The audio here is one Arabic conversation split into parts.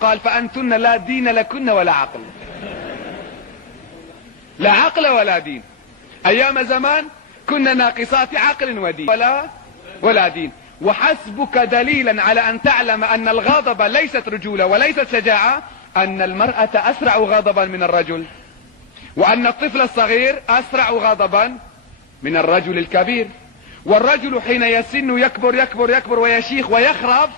قال فأنتن لا دين لكن ولا عقل. لا عقل ولا دين. أيام زمان كنا ناقصات عقل ودين ولا دين. وحسبك دليلا على أن تعلم أن الغضب ليست رجولة وليست شجاعة أن المرأة أسرع غضبا من الرجل، وأن الطفل الصغير أسرع غضبا من الرجل الكبير. والرجل حين يسن يكبر يكبر يكبر ويشيخ ويخرف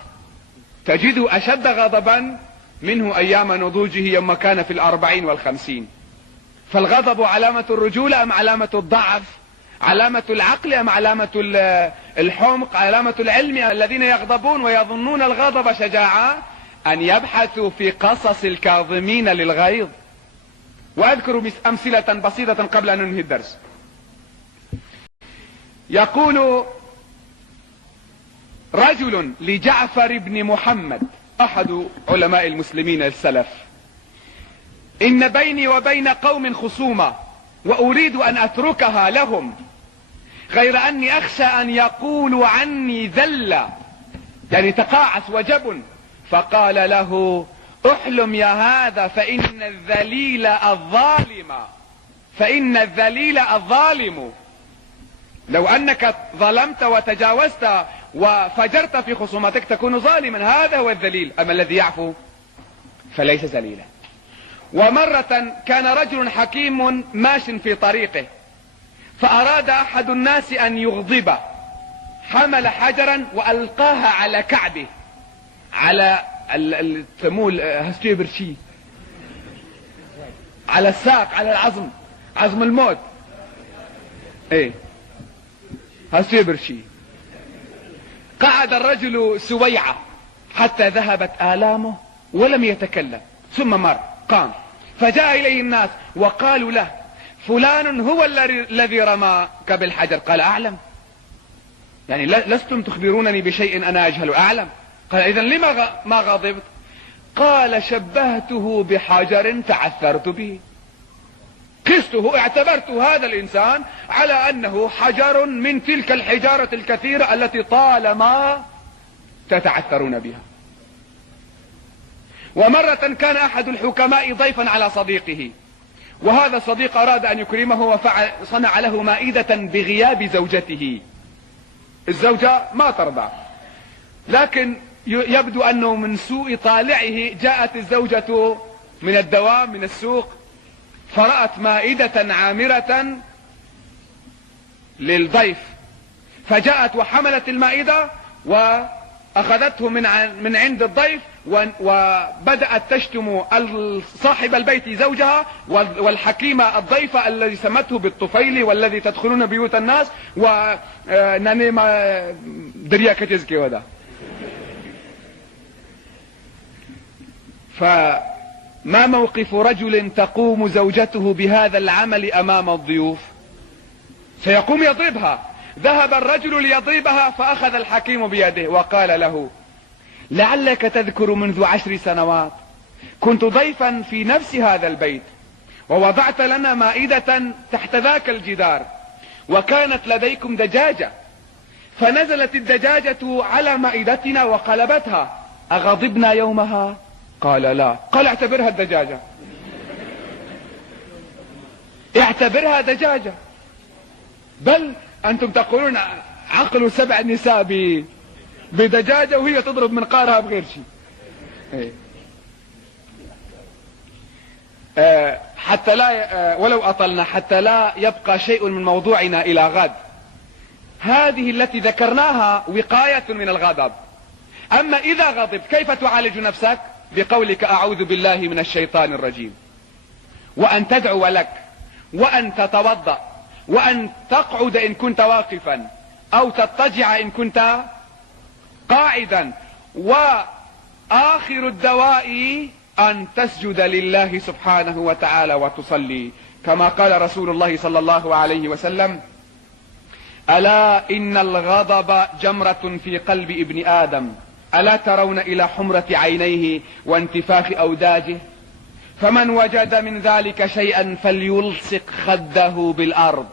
تجده أشد غضبا منه أيام نضوجه يوم كان في 40 و50. فالغضب علامة الرجولة أم علامة الضعف؟ علامة العقل أم علامة الحمق؟ علامة العلم. الذين يغضبون ويظنون الغضب شجاعة أن يبحثوا في قصص الكاظمين للغيظ. وأذكر أمثلة بسيطة قبل أن ننهي الدرس. يقول رجل لجعفر بن محمد أحد علماء المسلمين السلف: إن بيني وبين قوم خصومة وأريد أن أتركها لهم، غير أني أخشى أن يقولوا عني ذلة، يعني تقاعس وجبن. فقال له: احلم يا هذا فإن الذليل الظالم. لو أنك ظلمت وتجاوزت وفجرت في خصومتك تكون ظالما، هذا هو الذليل. أما الذي يعفو فليس ذليلا. ومرة كان رجل حكيم ماش في طريقه، فأراد أحد الناس أن يغضبه، حمل حجرا وألقاها على كعبه، على التمول هستيبرشي، على الساق، على العظم، عظم الموت، ايه هستيبرشي. قعد الرجل سويعة حتى ذهبت آلامه ولم يتكلم، ثم مر قام، فجاء إليه الناس وقالوا له: فلان هو الذي رماك بالحجر. قال: أعلم، يعني لستم تخبرونني بشيء أنا أجهل. أعلم. قال: إذن لما ما غضبت؟ قال: شبهته بحجر تعثرت به، قسته، اعتبرت هذا الإنسان على أنه حجر من تلك الحجارة الكثيرة التي طالما تتعثرون بها. ومرة كان أحد الحكماء ضيفا على صديقه، وهذا الصديق أراد أن يكرمه وصنع له مائدة بغياب زوجته. الزوجة ما ترضى، لكن يبدو أنه من سوء طالعه جاءت الزوجة من الدوام من السوق، فرأت مائدة عامرة للضيف، فجاءت وحملت المائدة وأخذته من عند الضيف، وبدأت تشتم صاحب البيت زوجها والحكيمة الضيفة الذي سمته بالطفيل والذي تدخلون بيوت الناس وناني ما دريا كتزكي ودا. فما موقف رجل تقوم زوجته بهذا العمل أمام الضيوف؟ سيقوم يضربها. ذهب الرجل ليضربها فأخذ الحكيم بيده وقال له: لعلك تذكر منذ 10 سنوات كنت ضيفا في نفس هذا البيت، ووضعت لنا مائدة تحت ذاك الجدار، وكانت لديكم دجاجة، فنزلت الدجاجة على مائدتنا وقلبتها، أغضبنا يومها؟ قال: لا. قال: اعتبرها الدجاجة، اعتبرها دجاجة. بل أنتم تقولون عقل 7 نساء بدجاجة وهي تضرب منقارها بغير شيء. حتى لا ولو أطلنا حتى لا يبقى شيء من موضوعنا إلى غد. هذه التي ذكرناها وقاية من الغضب. أما إذا غضبت كيف تعالج نفسك؟ بقولك: أعوذ بالله من الشيطان الرجيم، وأن تدعو لك، وأن تتوضأ، وأن تقعد إن كنت واقفا، أو تضطجع إن كنت قاعدا، وآخر الدواء أن تسجد لله سبحانه وتعالى وتصلي، كما قال رسول الله صلى الله عليه وسلم: ألا إن الغضب جمرة في قلب ابن آدم، ألا ترون إلى حمرة عينيه وانتفاخ أوداجه، فمن وجد من ذلك شيئا فليلصق خده بالأرض